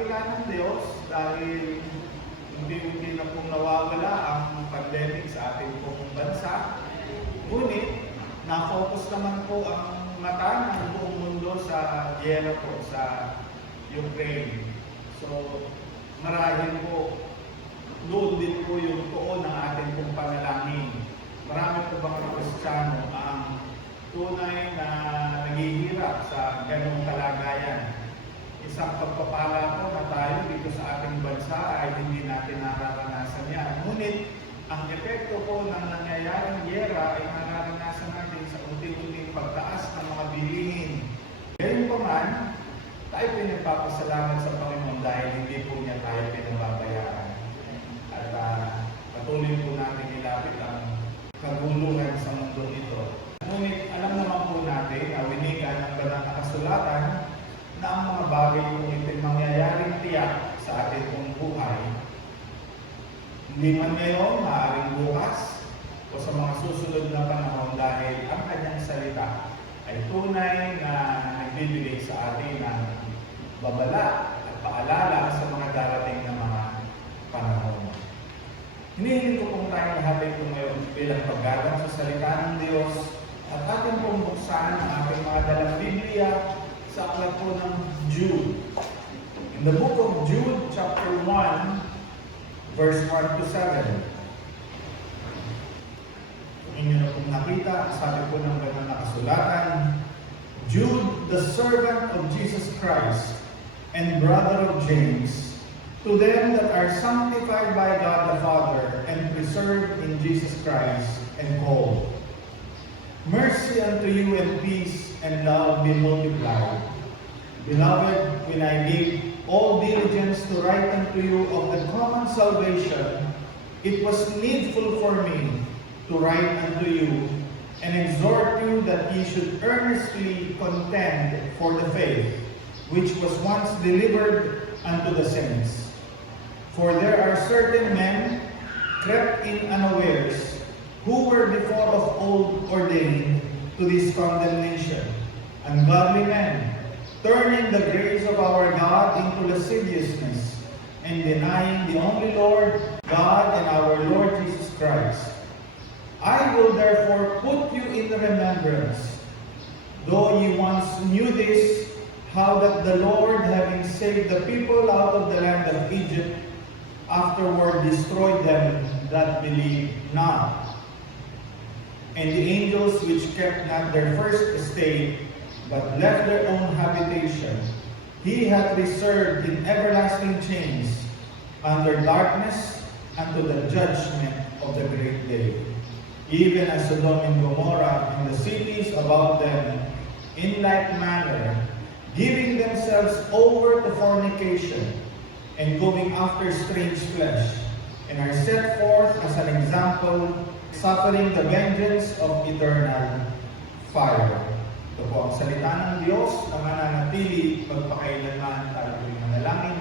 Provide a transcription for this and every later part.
dakila ng Diyos dahil unti-unti na pong nawawala ang pandemic sa ating pong bansa. Ngunit, na-focus naman po ang mata ng buong mundo sa giyera po sa Ukraine. So, marahil po, doon din po yung tuon ng ating pong panalangin. Marami po bang Kristiyano ang tunay na naghihirap sa ganong kalagayan. Isang pagpapala po na tayo dito sa ating bansa ay hindi natin nararanasan yan. Ngunit, ang epekto po ng nangyayaring giyera ay nararanasan natin sa unti-unting pagtaas ng mga bilihin. Ngayon pa man, tayo pinagpapasalamat sa Panginoon dahil hindi po niya tayo pinababayaran. At patuloy po natin ilapit ang kaguluhan sa mundo ito. Ngunit alam naman po natin na winigan ng banal na kasulatan na ang mga bagay po ito mangyayaring tiyak sa ating pong buhay. Hindi man ngayon, maaaring bukas o sa mga susunod na panahon dahil ang kanyang salita ay tunay na nagbibigay sa atin ng babala at paalala sa mga darating na mga panahon. Hinihiling ko pong tayong lahat ito ngayon bilang paggalang sa salita ng Diyos at ating pong buksan ang ating mga dalang Biblia sa aklat po ng Jude. In the book of Jude, chapter 1, verse 1 to 7. Kung inyo na pong nakita, sabi po ng banal na kasulatan, Jude, the servant of Jesus Christ and brother of James, to them that are sanctified by God the Father and preserved in Jesus Christ and called. Mercy unto you and peace and love be multiplied. Beloved, when I gave all diligence to write unto you of the common salvation, it was needful for me to write unto you and exhort you that ye should earnestly contend for the faith which was once delivered unto the saints. For there are certain men crept in unawares, who were before of old ordained to this condemnation, ungodly men, turning the grace of our God into lasciviousness, and denying the only Lord, God and our Lord Jesus Christ. I will therefore put you in remembrance, though ye once knew this, how that the Lord, having saved the people out of the land of Egypt, afterward destroyed them that believed not. And the angels which kept not their first estate, but left their own habitation, he hath reserved in everlasting chains, under darkness, unto the judgment of the great day. Even as Sodom and Gomorrah and the cities about them, in like manner, giving themselves over to fornication, and going after strange flesh, and are set forth as an example, suffering the vengeance of eternal fire. Ito po ang salita ng Diyos na mananatili pagpakailanman. Tayo po'y manalangin.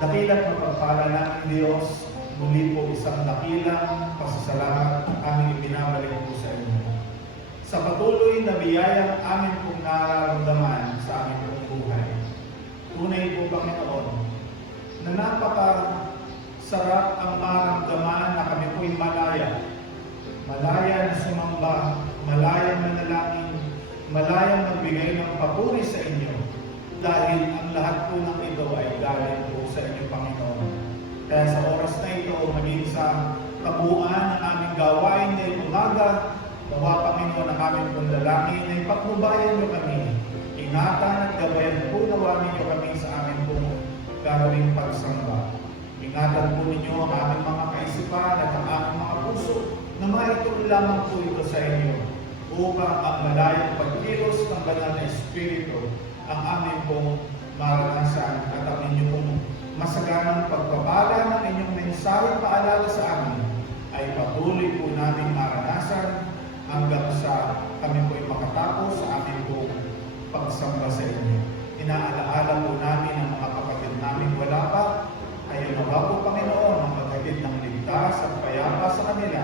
Dakila't mapagpala ng Diyos, muli po isang dakilang pasasalamat ang aming ibinabalik po sa inyo. Sa patuloy na biyayang amin pong nararamdaman sa aming pong buhay. Tunay po, Panginoon, na napaka-sarap ang maramdaman na kami po'y malaya. Malaya na sumamba, malayang manalangin, malayang magbigay ng papuri sa inyo. Dahil ang lahat po ng ito ay galing po sa inyo, Panginoon. Kaya sa oras na ito, maging sa kabuuan ng aming gawain ngayong umaga, Nawa, Panginoon, ang aming pong dalangin ay patnubayan niyo kami. Ingatan at gabayan po nawa ninyo kami sa aming pong gagawing pagsamba. Ingatan po ninyo ang aming mga kaisipan at ang aming mga puso na maitulong lamang po ito sa inyo upang ang malayang pagkilos ng banal na Espiritu ang aming pong maranasan at ang inyong pong masaganang pagpapala ng inyong mensaheng paalala sa amin ay patuloy po namin maranasan hanggang sa kami po'y makatapos sa aming pong pagsamba sa inyo. Inaalaala po namin ang mga kapatid namin wala pa. Kayo nawa po, Panginoon, ang maghatid ng ligtas at payapa sa kanila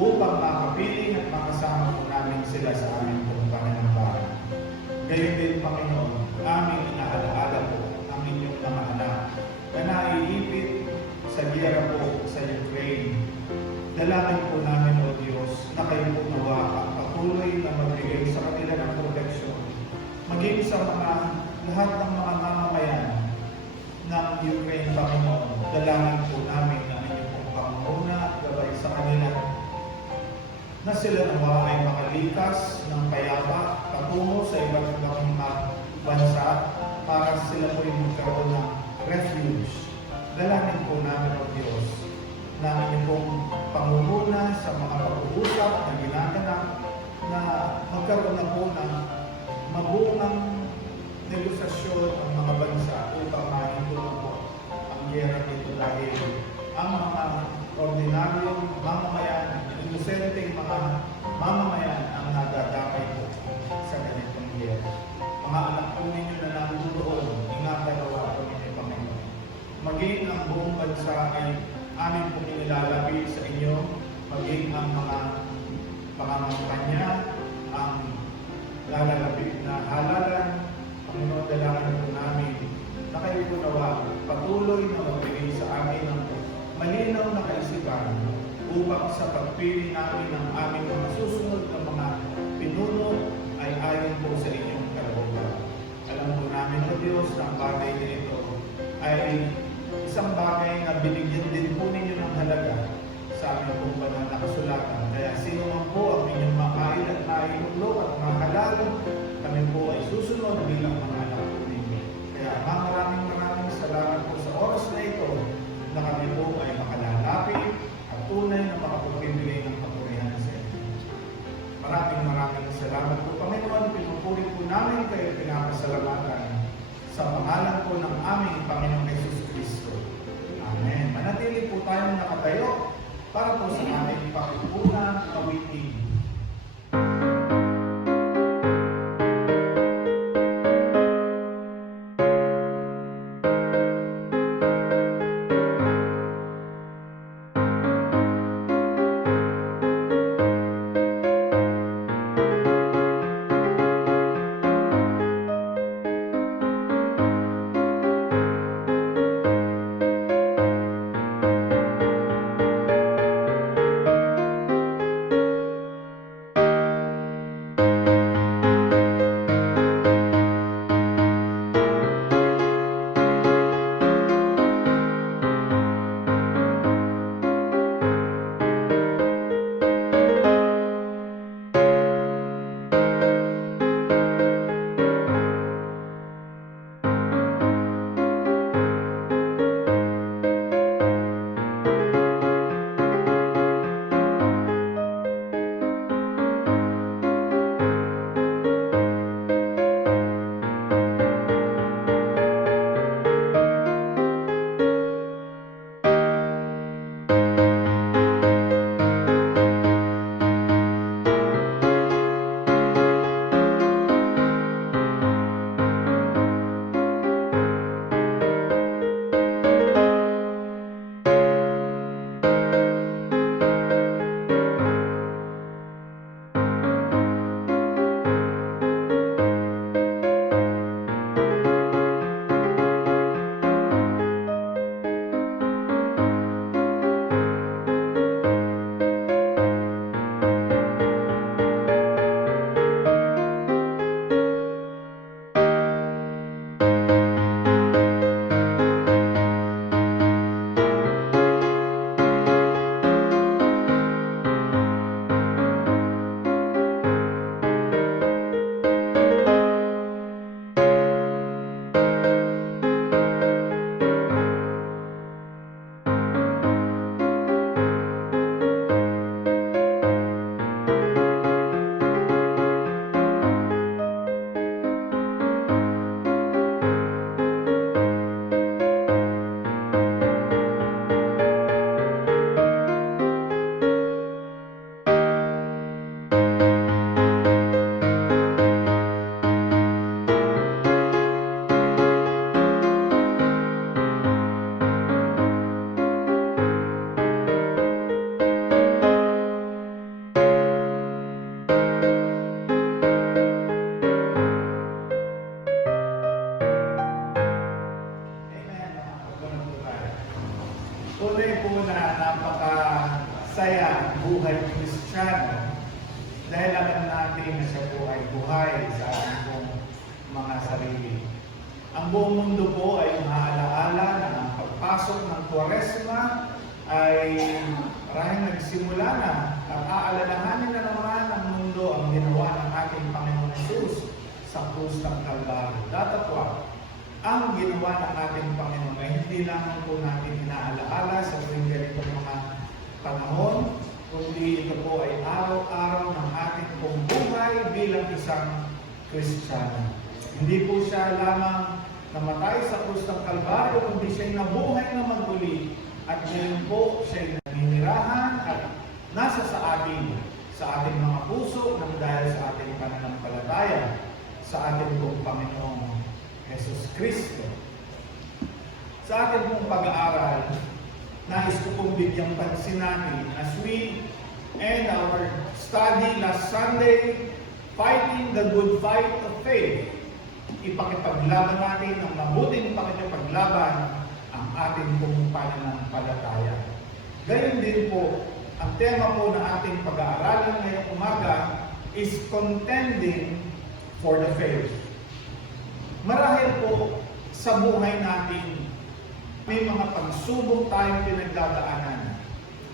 upang makapiling at makasama po namin sila sa aming pong pananampahan. Gayon din, Panginoon, aming inaalaala po Dalangin po namin, O Diyos, na kayo po nawa at patuloy na magbigay sa kanila ng proteksyon, maging sa lahat ng mga mamamayan ng Ukraine, Panginoon. Dalangin po namin na inyong pong pangunguna at gabay sa kanila, na sila nawa ay makalikas ng payapa patungo sa iba't ibang mga bansa para sila po yung magkaroon ng refuge. Dalangin po namin, O Diyos, na inyong pong pangunguna sa mga pag-uusap na ginaganap na magkaroon na po ng mabuong negosasyon ang mga bansa upang mahintulong po ang gera dito dahil ang mga ordinaryong mamamayan, inosenteng mga mamamayan ang nadadamay po sa ganitong gera. Mga anak po ninyo na nandoon, ingatan nawa po ninyo, Panginoon. Maging ang buong bansa ay amin pong inilalabi sa inyo, maging ang mga pangangampanya, ang lalalapit na halalan. Panginoon, dalangin po namin na kayo po nawa patuloy na magbigay sa amin ng malinaw na kaisipan upang sa pagpili namin ng aming mga susunod na mga pinuno ay ayon po sa inyong kalooban. Alam po namin, O Diyos, na ang bagay na ito ay isang bagay na binigyan din po ninyo ng halaga sa aming pong banal na kasulatan. Kaya sino man po ang inyong makain at maihulog at mahalal, kami po ay susunod bilang mga anak po ninyo. Kaya maraming salamat po sa oras na ito na kami po ay makalalapit at tunay na makapagbibigay ng kapurihan sa inyo. Maraming salamat po, Panginoon. Pinupuri po namin kayo, pinapasalamatan sa pangalan po ng aming Panginoong Jesus Cristo. Amen. Manatili po tayong nakatayo para po sa aming pakipunang awitin. saya buhay Kristiyano dahil alam natin na siya po ay buhay sa ating pong mga sarili. Ang buong mundo po ay maalaala na ang pagpasok ng Kwaresma ay marahil nagsimula na at aalalahanin na naman ng mundo ang ginawa ng ating Panginoon Jesus sa krus ng Kalbaryo. Datapwa, ang ginawa ng ating Panginoon ay hindi lamang po natin inaalaala sa tuwing ganitong mga panahon, kundi ito po ay araw-araw ng ating pong buhay bilang isang Kristiyano. Hindi po siya lamang namatay sa krus ng Kalbaryo, kundi siya'y nabuhay na maguli at ngayon po siya'y naninirahan at nasa sa ating mga puso nang dahil sa ating pananampalataya sa ating pong Panginoong Jesus Cristo. Sa ating pong pag-aaral, nais ko pong bigyang pansin natin as we end our study last Sunday, Fighting the Good Fight of Faith. Ipakipaglaban natin ang mabuting pakipaglaban ang ating pong pananampalataya. Gayon din po, ang tema po na ating pag-aaralan ngayong umaga is contending for the faith. Marahil po sa buhay natin, may mga pagsubok tayong pinagdadaanan.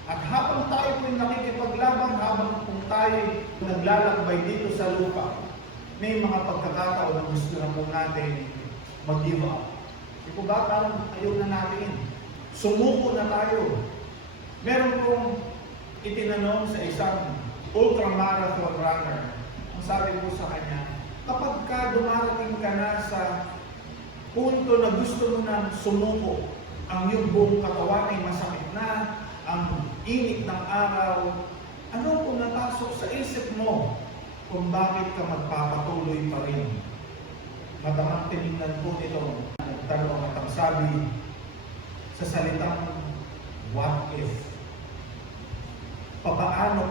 At habang tayo po'y nakikipaglaban, habang po tayo naglalakbay dito sa lupa, may mga pagkakataon na gusto na po natin mag-give up. Di po ba? Parang ayaw na natin. Sumuko na tayo. Meron pong itinanong sa isang ultramarathon runner. Ang sabi po sa kanya, kapag ka dumarating ka na sa punto na gusto mo na sumuko, ang iyong buong katawan ay masakit na, ang init ng araw, ano kung napasok sa isip mo kung bakit ka magpapatuloy pa rin? Matamang tinignan po nito, nagtanong at ang sabi sa salitang, what if? Papaano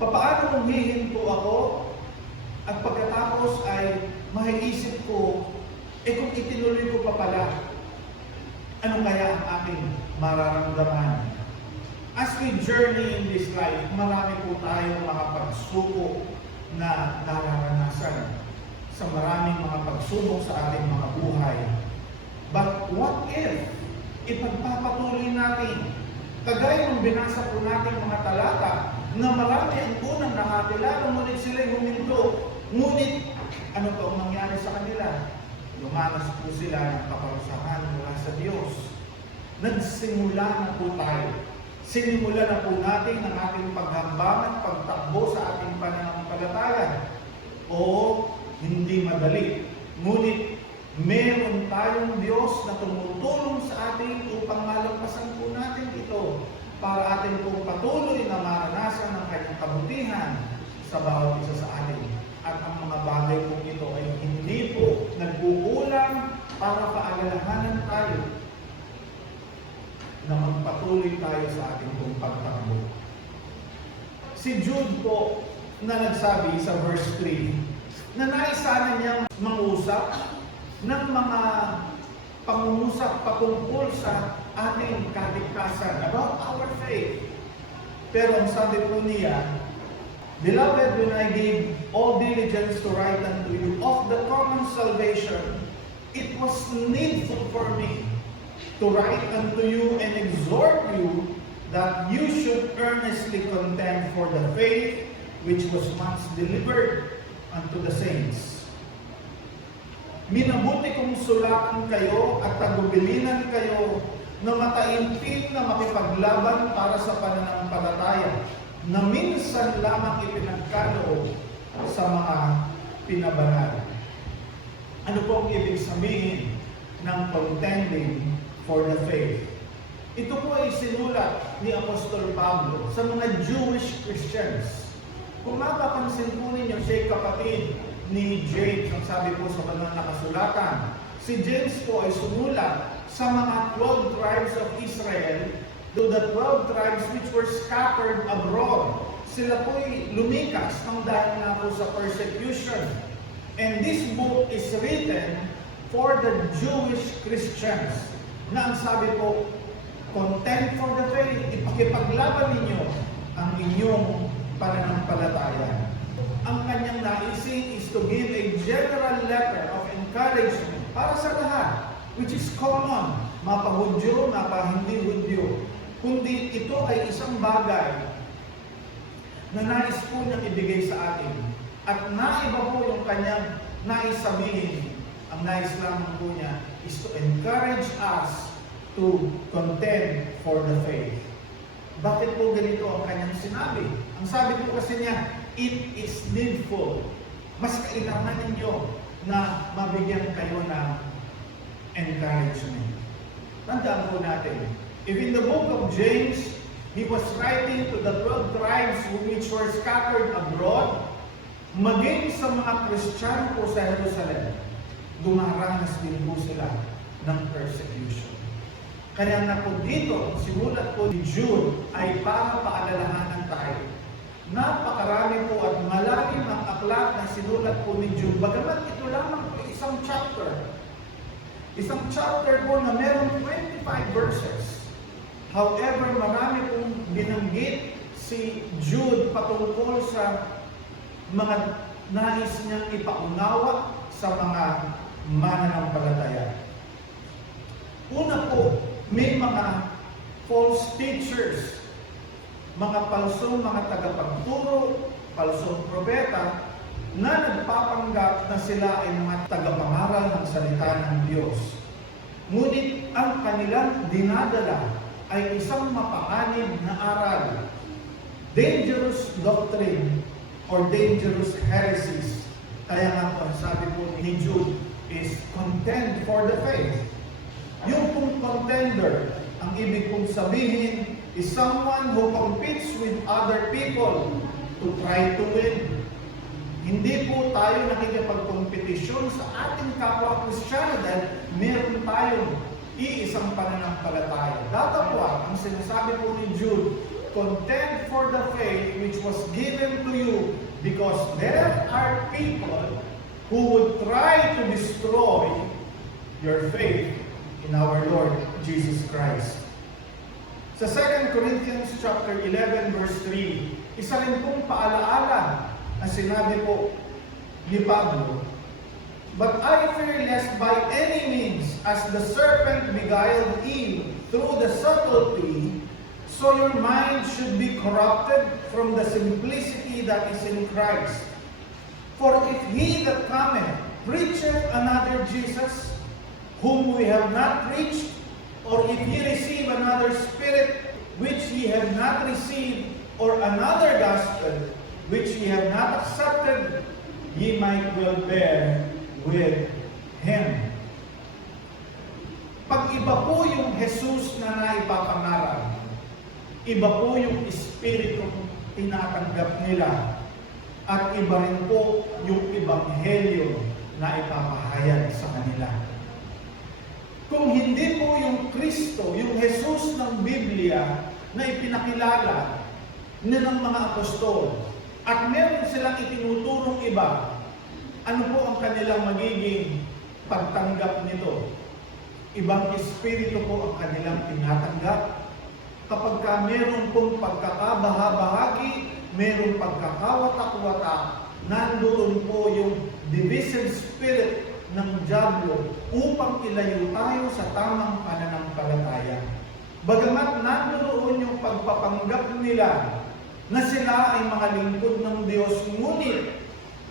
kung hihinto ako at pagkatapos ay maiisip ko, kung itinuloy ko pa pala, ano kaya ang aking mararamdaman? As we journey in this life, marami po tayong mga pagsubok na nararanasan sa maraming mga pagsubok sa ating mga buhay. But what if ipagpapatuloy natin? Kagaya ng binasa po natin mga talata na marami ang unang nakakilala, ngunit sila'y huminto. Ngunit, ano po ang nangyari sa kanila? Lumanas po sila ng kaparusahan mula sa Diyos. Nagsimula na po tayo. Sinimula na po natin ang ating paghambang at pagtakbo sa ating pananampalataya. Oo, hindi madali. Ngunit, meron tayong Diyos na tumutulong sa atin upang malagpasan po natin ito para atin pong patuloy na maranasan ang kanyang kabutihan sa bawat isa sa atin. At ang mga bagay po ito ay hindi po nagkukulang para paalalahanan tayo na magpatuloy tayo sa ating pong pagtakbo. Si Jude po na nagsabi sa verse 3 na nais sana niyang mangusap ng mga pangungusap patungkol sa ating kaligtasan, about our faith. Pero ang sabi po niya, Beloved, when I gave all diligence to write unto you of the common salvation, it was needful for me to write unto you and exhort you that you should earnestly contend for the faith which was once delivered unto the saints. Minabuti kong sulatan kayo at tagubilinan kayo na mataimpin na makipaglaban para sa pananampalataya na minsan lamang ipinagkaloob sa mga pinabanal. Ano po ang ibig sabihin ng contending for the faith? Ito po ay sinulat ni Apostol Pablo sa mga Jewish Christians. Kung mapapansin po ninyo, siya kapatid ni James, ang sabi po sa banal na kasulatan. Si James po ay sumulat sa mga 12 tribes of Israel, to the 12 tribes which were scattered abroad. Sila po'y lumikas ng dahil nga po sa persecution. And this book is written for the Jewish Christians. Na ang sabi po, Contend for the faith. Ipakipaglaban ninyo ang inyong pananampalataya. Ang kanyang naisin is to give a general letter of encouragement para sa lahat, which is common, mapa-Hudyo, mapa-hindi Hudyo. Kundi ito ay isang bagay na nais po niyang ibigay sa atin. At naiba po yung kanyang nais sabihin. Ang nais lamang po niya is to encourage us to contend for the faith. Bakit po ganito ang kanyang sinabi? Ang sabi po kasi niya, it is needful. Mas kailangan ninyo na mabigyan kayo ng encouragement. Tandaan po natin, if in the book of James, he was writing to the 12 tribes which were scattered abroad, maging sa mga Kristiyano po sa Jerusalem, dumaranas din po sila ng persecution. Kaya na po dito, ang simulat po ni Jude ay para paalalahanan tayo. Napakarami po at malalim ang aklat na sinulat po ni Jude. Bagamat ito lamang po isang chapter. Isang chapter po na meron 25 verses. However, marami pong binanggit si Jude patungkol sa mga nais niyang ipaunawa sa mga mananampalataya. Una po, may mga false teachers, mga palsong mga tagapagturo, palsong propeta, na nagpapanggap na sila ay mga tagapangaral ng salita ng Diyos. Ngunit ang kanilang dinadala ay isang mapaanib na aral, dangerous doctrine or dangerous heresies. Kaya nga po, sabi po ni Jude is contend for the faith. Yung pong contender, ang ibig kong sabihin is someone who competes with other people to try to win. Hindi po tayo nakikipagkompetisyon sa ating kapwa Kristiyano dahil meron tayong iisang pananampalataya. Datapwat, ang sinasabi po ni Jude, contend for the faith which was given to you because there are people who would try to destroy your faith in our Lord Jesus Christ. Sa 2 Corinthians chapter 11 verse 3, isa rin pong paalaala na sinabi po ni Pablo, but I fear lest by any means, as the serpent beguiled Eve through the subtlety, so your mind should be corrupted from the simplicity that is in Christ. For if he that cometh preacheth another Jesus, whom we have not preached, or if ye receive another spirit, which ye have not received, or another gospel, which ye have not accepted, ye might well bear with him. Pag iba po yung Jesus na naipapangaral, iba po yung espiritu tinatanggap nila, at iba rin po yung ebanghelyo na ipapahayag sa kanila. Kung hindi po yung Kristo, yung Jesus ng Biblia na ipinakilala ng mga apostol, at meron silang itinuturong iba, ano po ang kanilang magiging pagtanggap nito? Ibang espiritu po ang kanilang tinatanggap. Kapag ka meron pong pagkakabahabahagi, meron pagkakawatak-watak, nandoon po yung divisive spirit ng Diablo upang ilayo tayo sa tamang pananampalataya. Bagamat nandoon yung pagpapanggap nila na sila ay mga lingkod ng Diyos, ngunit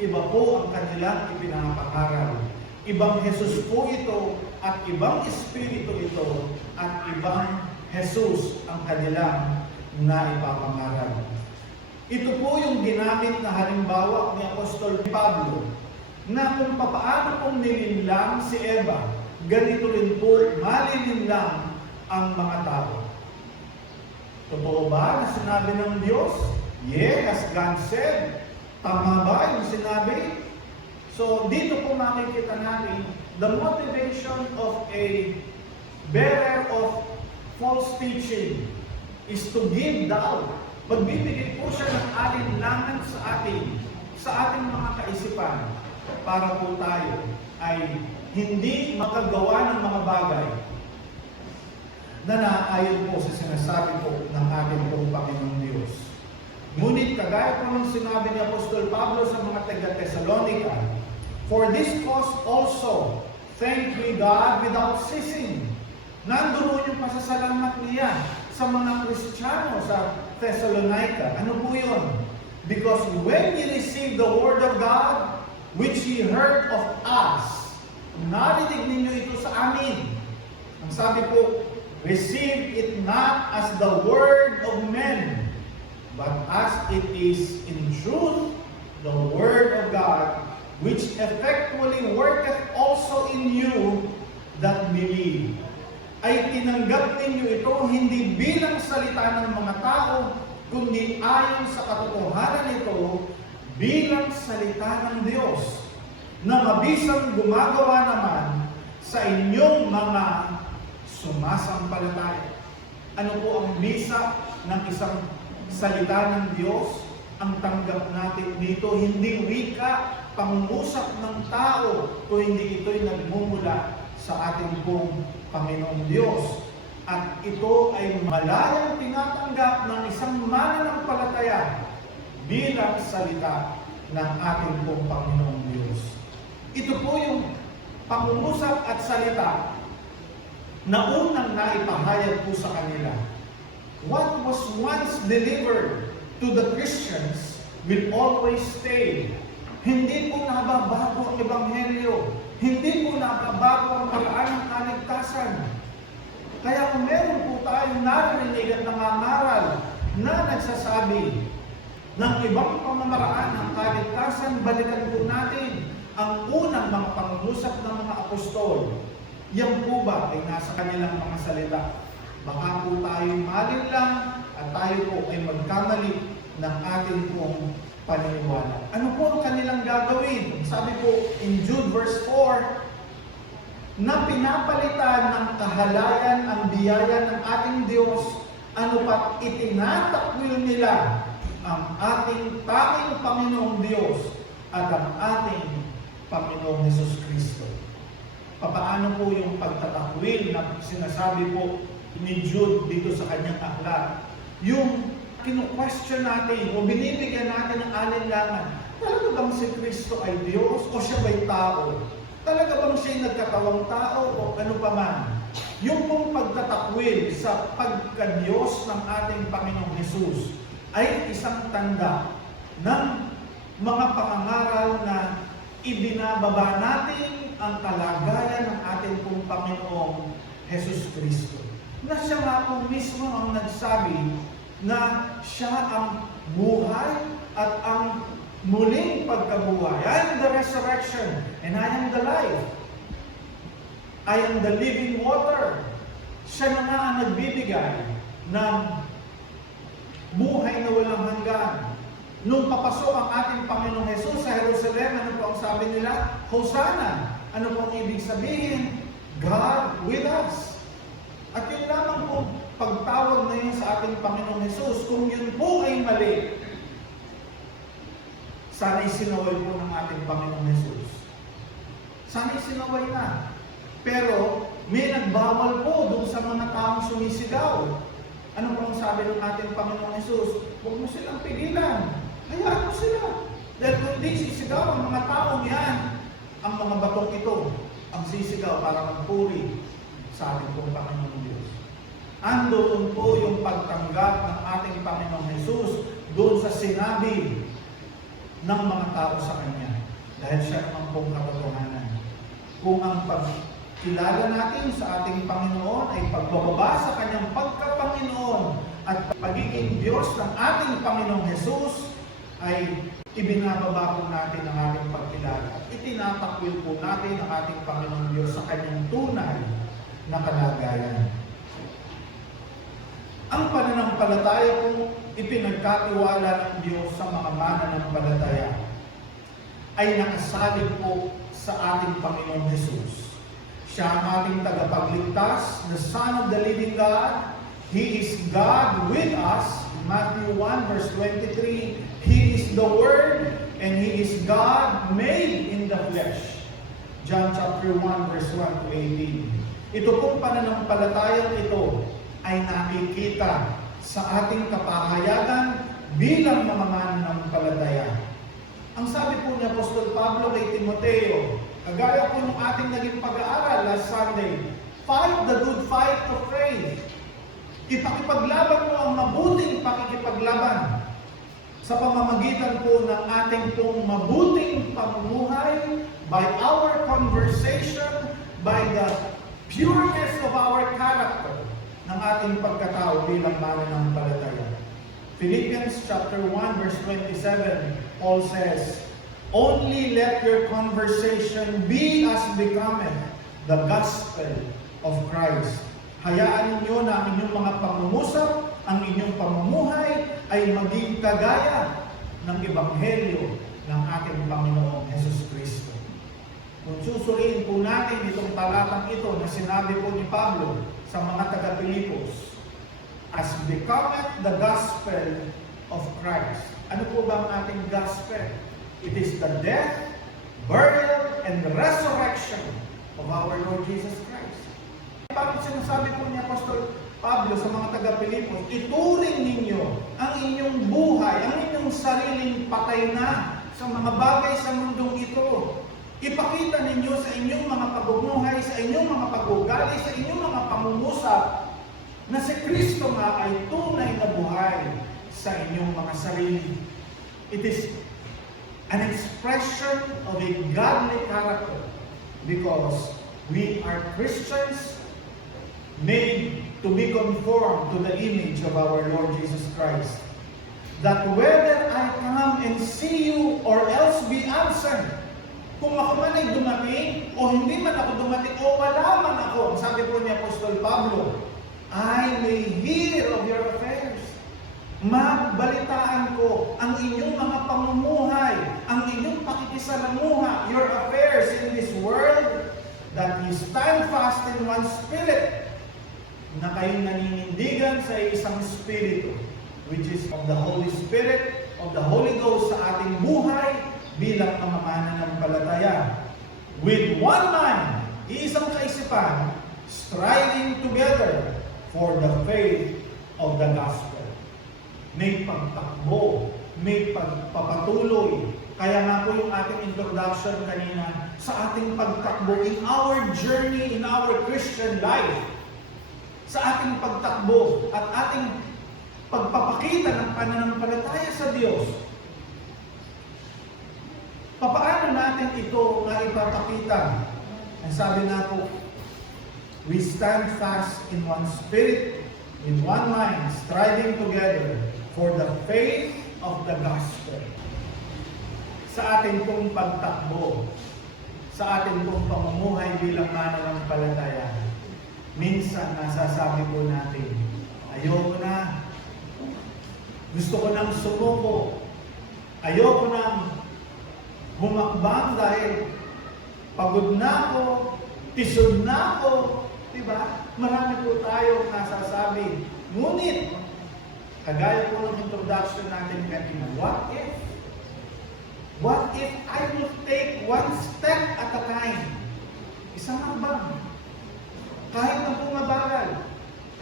iba po ang kanilang ipinapangaral. Ibang Jesus po ito at ibang espiritu ito at ibang Jesus ang kanilang naipapangaral. Ito po yung ginamit na halimbawa ni Apostol Pablo na kung papaano pong nilinlang si Eva, ganito rin po malilinlang ang mga tao. Totoo ba na sinabi ng Diyos? Yes, as God said. Tama ba yung sinabi? So, dito po makikita natin the motivation of a bearer of false teaching is to give doubt. Magbibigay po siya ng alinlangan sa ating mga kaisipan para po tayo ay hindi makagawa ng mga bagay. na naaayon po sa sinasabi po ng ating pong Panginoong Diyos. Ngunit kagaya po ng sinabi ni Apostol Pablo sa mga taga-Thessalonica, "For this cause also, thank we God without ceasing." Nandoon yung pasasalamat niya sa mga Kristiyano sa Thessalonica. Ano po yun? Because when ye received the word of God, which ye heard of us, narinig ninyo ito sa amin. Ang sabi po, receive it not as the word of men, but as it is in truth the word of God, which effectually worketh also in you that believe. Ay tinanggap ninyo ito hindi bilang salita ng mga tao, kundi ayon sa katotohanan nito bilang salita ng Diyos, na mabisang gumagawa naman sa inyong mga sumasampalataya. Ano po ang bisa ng isang salita ng Diyos? Ang tanggap natin dito, hindi wika, pangungusap ng tao, kung hindi ito'y nagmumula sa ating pong Panginoong Diyos. At ito ay malayang tinatanggap ng isang mananampalataya bilang salita ng ating pong Panginoong Diyos. Ito po yung pangungusap at salita na unang naipahayag po sa kanila. What was once delivered to the Christians will always stay. Hindi po nababago ang Ebanghelyo. Hindi po nababago ang paraan ng kaligtasan. Kaya kung meron po tayong narinig at nangangaral na nagsasabi ng ibang pamamaraan ng kaligtasan, balikan po natin ang unang mga pangungusap ng mga apostol. Yan po ba ay nasa kanilang mga salita? Baka po tayo malin lang at tayo po ay magkamali ng ating pong paniniwala. Ano po ang kanilang gagawin? Sabi po in Jude verse 4, na pinapalitan ng kahalayan ang biyaya ng ating Diyos, ano pat itinatakwil nila ang ating tanging Panginoong Diyos at ang ating Panginoong Hesus Kristo. Papaano po yung pagtatakwil na sinasabi po ni Jude dito sa kanyang aklat? Yung kinu-question natin o binibigyan natin ng alinlangan, talaga bang si Kristo ay Diyos o siya ba'y tao? Talaga bang siya'y nagkatawang tao o ano pa man? Yung pong pagtatakwil sa pagka-Diyos ng ating Panginoong Hesus ay isang tanda ng mga pangangaral na ibinababa natin ang kalagayan ng ating pong Panginoong Hesus Kristo. Na siya nga po mismo ang nagsabi na siya ang buhay at ang muling pagkabuhay. I am the resurrection and I am the life. I am the living water. Siya na nga ang nagbibigay ng buhay na walang hanggan. Nung papasok ang ating Panginoong Hesus sa Jerusalem, ano po ang sabi nila? Hosanna. Ano po ang ibig sabihin? God with us. At yun lamang po pagtawag na yun sa ating Panginoong Hesus. Kung yun po ay mali, sana'y sinaway po ng ating Panginoong Hesus. Sana'y sinaway na. Pero may nagbawal po doon sa mga taong sumisigaw. Ano po ang sabi ng ating Panginoong Hesus? Huwag mo silang pigilan. Hayaan mo sila. Dahil kung di sisigaw ang mga taong yan, ang mga batong ito, ang sisigaw para magpuri sa ating pong Panginoong Diyos. Andoon po yung pagtanggap ng ating Panginoong Hesus doon sa sinabi ng mga tao sa Kanya. Dahil siya naman pong katotohanan. Kung ang pagkilala natin sa ating Panginoon ay pagbababa sa Kanyang pagka-Panginoon at pagiging Diyos ng ating Panginoong Hesus, ay ibinababa po natin ang ating pagkilala. Itinatakwil po natin ang ating Panginoong Diyos sa Kanyang tunay na kalagayan. Ang pananampalataya po ipinagkatiwala ng Diyos sa mga mananampalataya ay nakasalig po sa ating Panginoong Hesus. Siya ang ating tagapagligtas, the Son of the living God. He is God with us. Matthew 1 verse 23, He is the Word and He is God made in the flesh. John chapter 1 verse 1 to 18. Ito pong pananampalatayang ito ay nakikita sa ating kapahayagan bilang mga mananampalataya. Ang sabi po ni Apostol Pablo kay Timoteo, kagaya po ng ating naging pag-aaral last Sunday, fight the good fight of faith. Ipakipaglaban mo ang mabuting pakikipaglaban sa pamamagitan po ng ating pong mabuting pamumuhay, by our conversation, by the pureness of our character, ng ating pagkatao bilang mananampalataya. Philippians chapter 1 verse 27, Paul says, "Only let your conversation be as becometh the gospel of Christ." Hayaan ninyo na ang inyong mga pangungusap, ang inyong pamumuhay ay maging kagaya ng ebanghelyo ng ating Panginoong Hesus Kristo. Kung susuriin po natin itong talatang ito na sinabi po ni Pablo sa mga taga-Pilipos, as becometh the gospel of Christ. Ano po ba ang ating gospel? It is the death, burial, and resurrection of our Lord Jesus Christ. Parang sinasabi po ni Apostol Pablo sa mga taga-Pilipos, ituring ninyo ang inyong buhay, ang inyong sariling patay na sa mga bagay sa mundong ito. Ipakita ninyo sa inyong mga pagmumuhay, sa inyong mga pag-ugali, sa inyong mga pamumuusap, na si Kristo nga ay tunay na buhay sa inyong mga sarili. It is an expression of a godly character because we are Christians made to be conformed to the image of our Lord Jesus Christ. That whether I come and see you or else be absent, kung ako man ay dumating o hindi man ako dumating o wala man ako, sabi po ni Apostol Pablo, I may hear of your affairs. Magbalitaan ko ang inyong mga pamumuhay, ang inyong pakikisalamuha, your affairs in this world, that you stand fast in one spirit, na kayo naninindigan sa isang spirito, which is of the Holy Spirit, of the Holy Ghost sa ating buhay bilang mga mananampalataya. With one mind, iisang kaisipan, striving together for the faith of the gospel. May pagtakbo, may pagpapatuloy. Kaya nga po yung ating introduction kanina, sa ating pagtakbo in our journey, in our Christian life, sa ating pagtakbo at ating pagpapakita ng pananampalataya sa Diyos. Papaano natin ito na ipapakita? Ang sabi na po, we stand fast in one spirit, in one mind, striving together for the faith of the gospel. Sa ating pong pagtakbo, sa ating pong pamumuhay bilang mananampalataya, minsan nasasabi po natin, ayoko na, gusto ko nang sumuko, ayoko nang humakbang dahil pagod na ako, tisod na ako, diba? Marami po tayong nasasabi. Ngunit, kagaya po ng introduction natin kanina, what if I will take one step at a time? Isang hakbang. Kahit na pumabagal,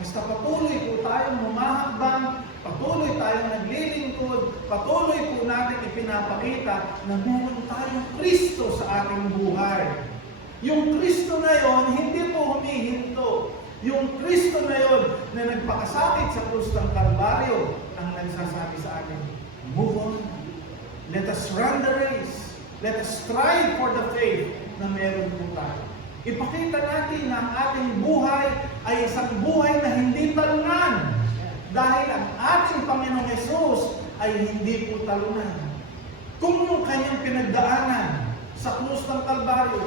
basta patuloy po tayong humahakbang, patuloy tayong naglilingkod, patuloy po natin ipinapakita na meron tayong Kristo sa ating buhay. Yung Kristo na yon, hindi po humihinto. Yung Kristo na yon na nagpakasakit sa krus ng Kalbaryo, ang nagsasabi sa atin, move on. Let us run the race. Let us strive for the faith na meron po tayo. Ipakita natin na ang ating buhay ay isang buhay na hindi talunan. Dahil ang ating Panginoong Hesus ay hindi po talunan. Kung yung kanyang pinagdaanan sa krus ng Kalbaryo,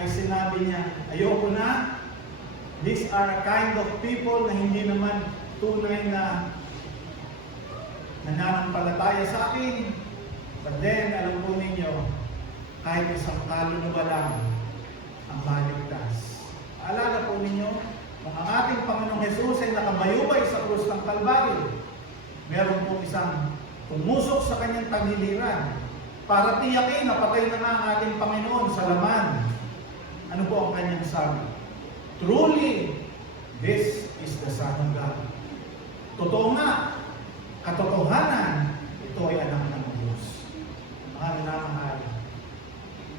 ay sinabi niya, ayoko na, these are a kind of people na hindi naman tunay na nananampalataya sa akin. But then, alam po ninyo, kahit isang kaluluwa lang ang maligtas. Alala po ninyo, kung ang ating Panginoong Hesus ay nakabayubay sa krus ng Kalbaryo, meron po isang tumusok sa kanyang tagiliran para tiyakin na patay na nga ang ating Panginoon sa laman. Ano po ang kanyang sabi? Truly, this is the Son of God. Totoo nga, katotohanan, ito ay anak ng Diyos. Mga minamahal,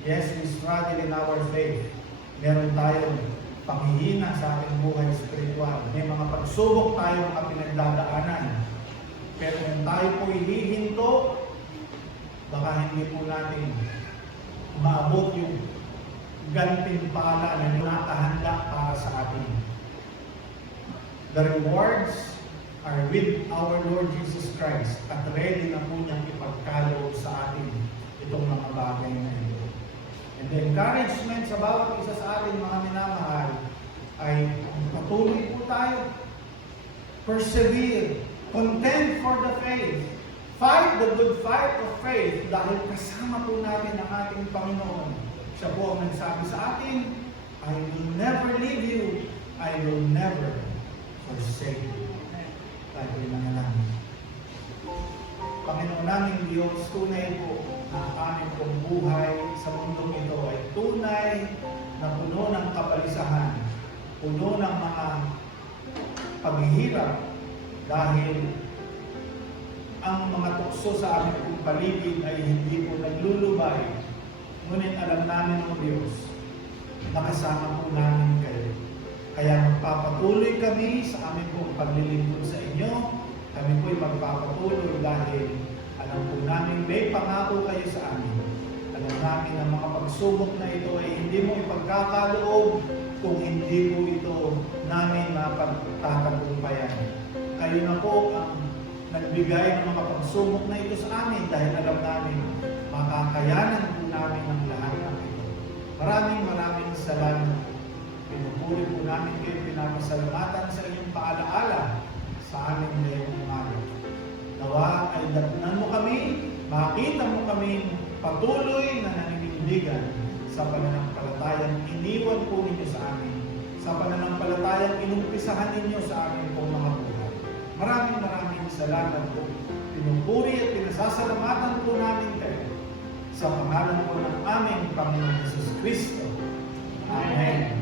yes, we struggle in our faith. Meron tayong panghihina sa ating buhay spiritual. May mga pagsubok tayo mga pinagdadaanan. Pero kung tayo po hihinto, baka hindi po natin maabot yung gantimpala na nakahanda para sa atin. The rewards are with our Lord Jesus Christ at ready na po niyang ipagkaloob sa atin itong mga bagay na ito. And the encouragement sa bawat isa sa atin, mga minamahal, ay patuloy po tayo. Persevere. Contend for the faith. Fight the good fight of faith dahil kasama po natin ang ating Panginoon. Siya po ang nagsabi sa atin, I will never leave you. I will never forsake you. Tayo manalangin. Panginoon namin Diyos, tunay po na aming pong buhay sa mundong ito ay tunay na puno ng kapalisahan, puno ng mga paghihirap dahil ang mga tukso sa aming pong paligid ay hindi po naglulubay. Ngunit alam namin o Diyos, nakasama po namin kayo. Kaya magpapatuloy kami sa aming pong paglilingkod sa inyo. Kami po'y magpapatuloy dahil alam po namin may pangako kayo sa amin. Alam namin na mga pagsubok na ito ay hindi mo ipagkakaloob kung hindi po ito namin mapagtatagumpayan. Kayo na po ang nagbigay ng mga pagsubok na ito sa amin dahil alam namin makakayanan po namin ang lahat ng ito. Maraming salamat. Pinupuri po namin kayo, pinapasalamatan sa inyong paalaala sa aming ngayong umaga. Nawa ay datnan mo kami, makita mo kami patuloy na naninindigan sa pananampalatayang iniwan po ninyo sa amin, sa pananampalatayang inumpisahan ninyo sa amin po mga buhay. Maraming salamat po. Pinupuri at pinasasalamatan po namin kayo sa pangalan po ng aming Panginoon Jesus Kristo. Amen.